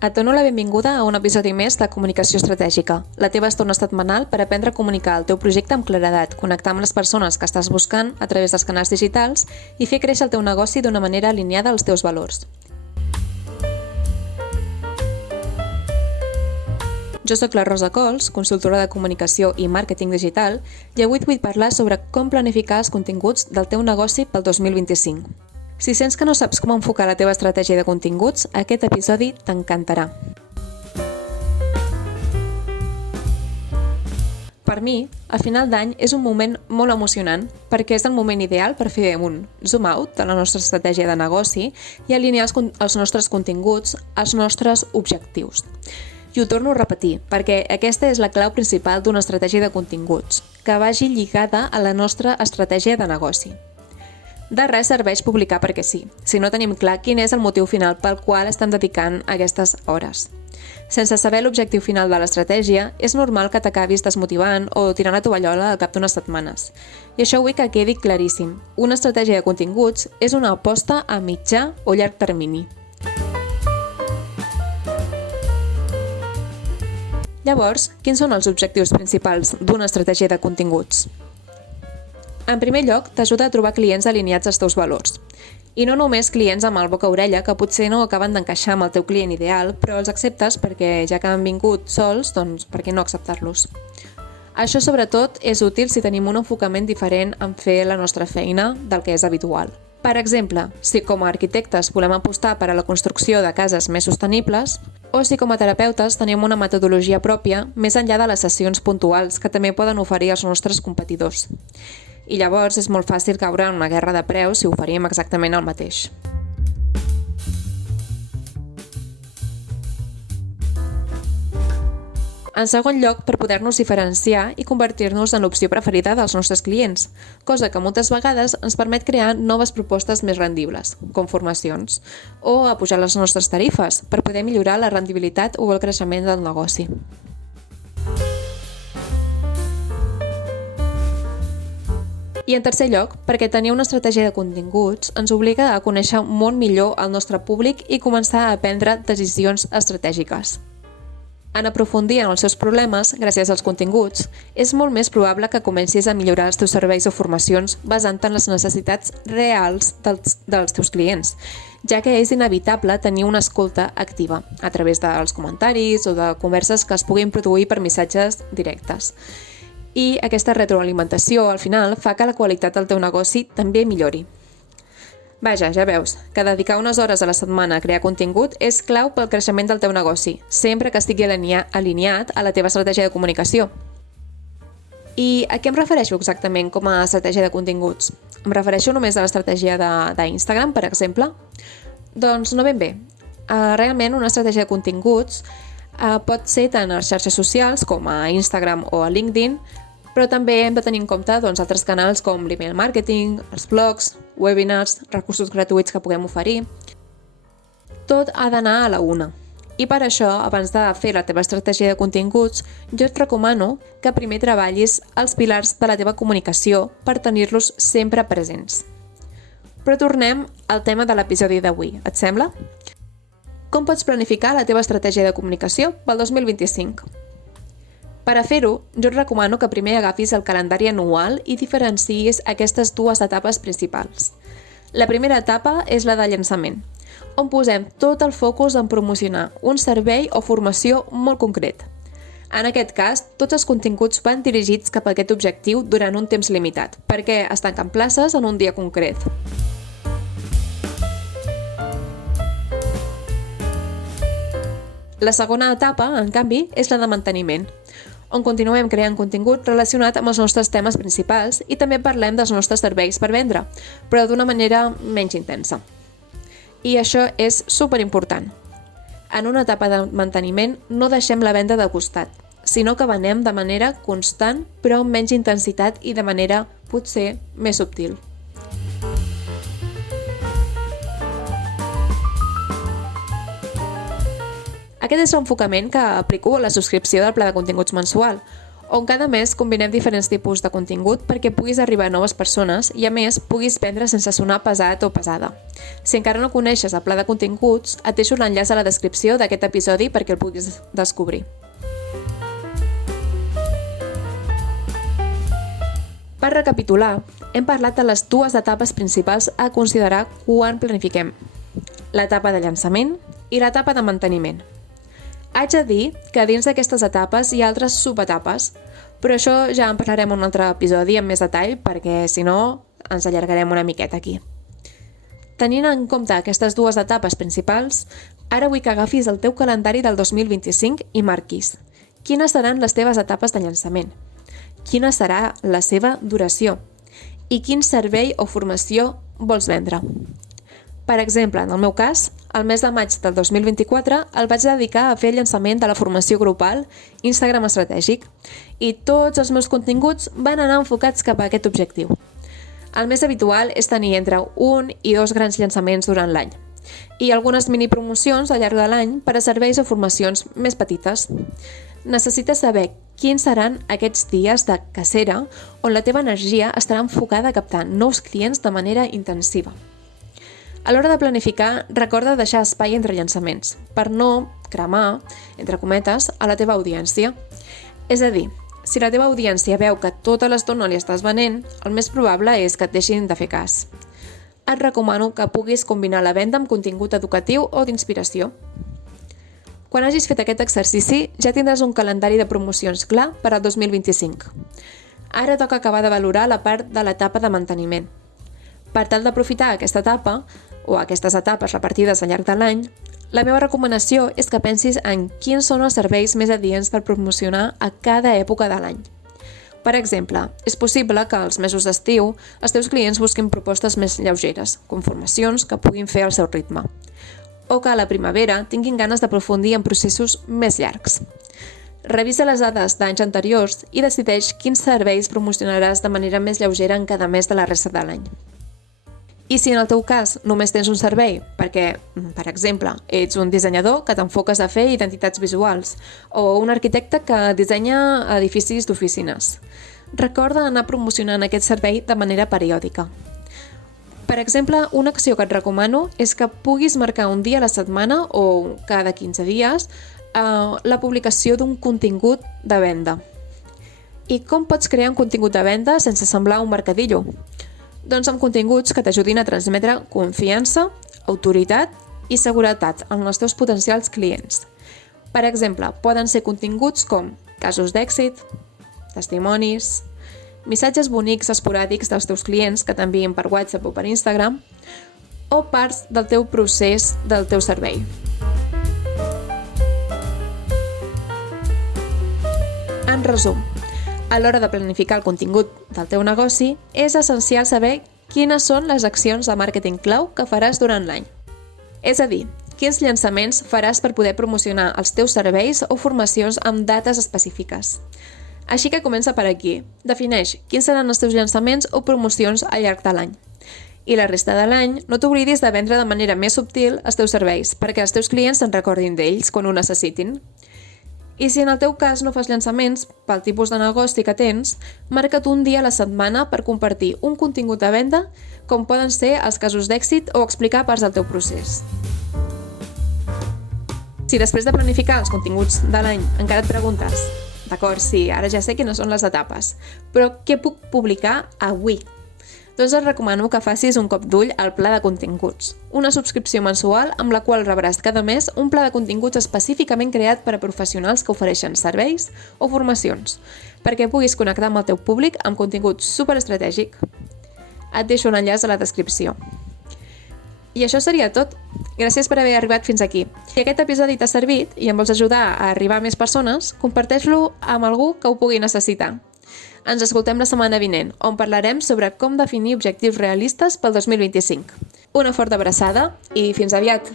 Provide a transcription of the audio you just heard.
Et dono la benvinguda a un episodi més de Comunicació Estratègica, la teva estona setmanal per aprendre a comunicar el teu projecte amb claredat, connectar amb les persones que estàs buscant a través dels canals digitals i fer créixer el teu negoci d'una manera alineada als teus valors. Jo sóc la Rosa Cols, consultora de comunicació i màrqueting digital, i avui et vull parlar sobre com planificar els continguts del teu negoci pel 2025. Si sents que no saps com enfocar la teva estratègia de continguts, aquest episodi t'encantarà. Per mi, a final d'any és un moment molt emocionant perquè és el moment ideal per fer un zoom out de la nostra estratègia de negoci i alinear els nostres continguts als nostres objectius. I ho torno a repetir, perquè aquesta és la clau principal d'una estratègia de continguts, que vagi lligada a la nostra estratègia de negoci. De res serveix publicar perquè sí, si no tenim clar quin és el motiu final pel qual estem dedicant aquestes hores. Sense saber l'objectiu final de l'estratègia, és normal que t'acabis desmotivant o tirant la tovallola al cap d'unes setmanes. I això vull que quedi claríssim. Una estratègia de continguts és una aposta a mitjà o llarg termini. Llavors, quins són els objectius principals d'una estratègia de continguts? En primer lloc, t'ajuda a trobar clients alineats als teus valors. I no només clients amb el boca-orella que potser no acaben d'encaixar amb el teu client ideal, però els acceptes perquè ja que han vingut sols, doncs per què no acceptar-los? Això sobretot és útil si tenim un enfocament diferent en fer la nostra feina del que és habitual. Per exemple, si com a arquitectes volem apostar per a la construcció de cases més sostenibles, o si com a terapeutes tenim una metodologia pròpia més enllà de les sessions puntuals que també poden oferir els nostres competidors. I llavors és molt fàcil caure en una guerra de preus si oferim exactament el mateix. En segon lloc, per poder-nos diferenciar i convertir-nos en l'opció preferida dels nostres clients, cosa que moltes vegades ens permet crear noves propostes més rendibles, com formacions, o a pujar les nostres tarifes per poder millorar la rendibilitat o el creixement del negoci. I en tercer lloc, perquè tenir una estratègia de continguts ens obliga a conèixer molt millor el nostre públic i començar a prendre decisions estratègiques. En aprofundir en els seus problemes, gràcies als continguts, és molt més probable que comencis a millorar els teus serveis o formacions basant en les necessitats reals dels teus clients, ja que és inevitable tenir una escolta activa a través dels comentaris o de converses que es puguin produir per missatges directes. I aquesta retroalimentació, al final, fa que la qualitat del teu negoci també millori. Vaja, ja veus, que dedicar unes hores a la setmana a crear contingut és clau pel creixement del teu negoci, sempre que estigui alineat a la teva estratègia de comunicació. I a què em refereixo exactament com a estratègia de continguts? Em refereixo només a l'estratègia d'Instagram, per exemple? Doncs no ben bé. Realment, una estratègia de continguts pot ser tant a les xarxes socials com a Instagram o a LinkedIn, però també hem de tenir en compte altres canals com l'email marketing, els blogs, webinars, recursos gratuïts que puguem oferir. Tot ha d'anar a la una. I per això, abans de fer la teva estratègia de continguts, jo et recomano que primer treballis els pilars de la teva comunicació per tenir-los sempre presents. Però tornem al tema de l'episodi d'avui, et sembla? Com pots planificar la teva estratègia de comunicació pel 2025? Per a fer-ho, jo et recomano que primer agafis el calendari anual i diferencies aquestes dues etapes principals. La primera etapa és la de llançament, on posem tot el focus en promocionar un servei o formació molt concret. En aquest cas, tots els continguts van dirigits cap a aquest objectiu durant un temps limitat, perquè es tanquen places en un dia concret. La segona etapa, en canvi, és la de manteniment, on continuem creant contingut relacionat amb els nostres temes principals i també parlem dels nostres serveis per vendre, però d'una manera menys intensa. I això és superimportant. En una etapa de manteniment no deixem la venda de costat, sinó que venem de manera constant però amb menys intensitat i de manera potser més subtil. Aquest és l'enfocament que aplico a la subscripció del pla de continguts mensual, on cada mes combinem diferents tipus de contingut perquè puguis arribar a noves persones i, a més, puguis vendre sense sonar pesat o pesada. Si encara no coneixes el pla de continguts, et deixo l'enllaç a la descripció d'aquest episodi perquè el puguis descobrir. Per recapitular, hem parlat de les dues etapes principals a considerar quan planifiquem: l'etapa de llançament i l'etapa de manteniment. Haig de dir que dins d'aquestes etapes hi ha altres subetapes, però això ja en parlarem en un altre episodi amb més detall perquè, si no, ens allargarem una miqueta aquí. Tenint en compte aquestes dues etapes principals, ara vull que agafis el teu calendari del 2025 i marquis quines seran les teves etapes de llançament, quina serà la seva duració i quin servei o formació vols vendre. Per exemple, en el meu cas, el mes de maig del 2024 el vaig dedicar a fer el llançament de la formació grupal Instagram Estratègic i tots els meus continguts van anar enfocats cap a aquest objectiu. El més habitual és tenir entre 1 i 2 grans llançaments durant l'any i algunes mini promocions al llarg de l'any per a serveis o formacions més petites. Necessites saber quins seran aquests dies de cacera on la teva energia estarà enfocada a captar nous clients de manera intensiva. A l'hora de planificar, recorda deixar espai entre llançaments, per no cremar, entre cometes, a la teva audiència. És a dir, si la teva audiència veu que tota l'estona li estàs venent, el més probable és que et deixin de fer cas. Et recomano que puguis combinar la venda amb contingut educatiu o d'inspiració. Quan hagis fet aquest exercici, ja tindràs un calendari de promocions clar per al 2025. Ara toca acabar de valorar la part de l'etapa de manteniment. Per tal d'aprofitar aquesta etapa, o aquestes etapes repartides al llarg de l'any, la meva recomanació és que pensis en quins són els serveis més adients per promocionar a cada època de l'any. Per exemple, és possible que als mesos d'estiu els teus clients busquin propostes més lleugeres, com formacions que puguin fer al seu ritme, o que a la primavera tinguin ganes d'aprofundir en processos més llargs. Revisa les dades d'anys anteriors i decideix quins serveis promocionaràs de manera més lleugera en cada mes de la resta de l'any. I si en el teu cas només tens un servei, perquè, per exemple, ets un dissenyador que t'enfoques a fer identitats visuals o un arquitecte que dissenya edificis d'oficines, recorda anar promocionant aquest servei de manera periòdica. Per exemple, una acció que et recomano és que puguis marcar un dia a la setmana o cada 15 dies la publicació d'un contingut de venda. I com pots crear un contingut de venda sense semblar un mercadillo? Doncs amb continguts que t'ajudin a transmetre confiança, autoritat i seguretat en els teus potencials clients. Per exemple, poden ser continguts com casos d'èxit, testimonis, missatges bonics esporàdics dels teus clients que t'envien per WhatsApp o per Instagram, o parts del teu procés del teu servei. En resum, a l'hora de planificar el contingut del teu negoci, és essencial saber quines són les accions de màrqueting clau que faràs durant l'any. És a dir, quins llançaments faràs per poder promocionar els teus serveis o formacions amb dates específiques. Així que comença per aquí. Defineix quins seran els teus llançaments o promocions al llarg de l'any. I la resta de l'any no t'oblidis de vendre de manera més subtil els teus serveis perquè els teus clients se'n recordin d'ells quan ho necessitin. I si en el teu cas no fas llançaments, pel tipus de negoci que tens, marca't un dia a la setmana per compartir un contingut de venda, com poden ser els casos d'èxit o explicar parts del teu procés. Si després de planificar els continguts de l'any encara et preguntes, d'acord, sí, ara ja sé quines són les etapes, però què puc publicar avui? Doncs et recomano que facis un cop d'ull al pla de continguts, una subscripció mensual amb la qual rebràs cada mes un pla de continguts específicament creat per a professionals que ofereixen serveis o formacions, perquè puguis connectar amb el teu públic amb contingut superestratègic. Et deixo un enllaç a la descripció. I això seria tot. Gràcies per haver arribat fins aquí. Si aquest episodi t'ha servit i em vols ajudar a arribar a més persones, comparteix-lo amb algú que ho pugui necessitar. Ens escoltem la setmana vinent, on parlarem sobre com definir objectius realistes pel 2025. Una forta abraçada i fins aviat!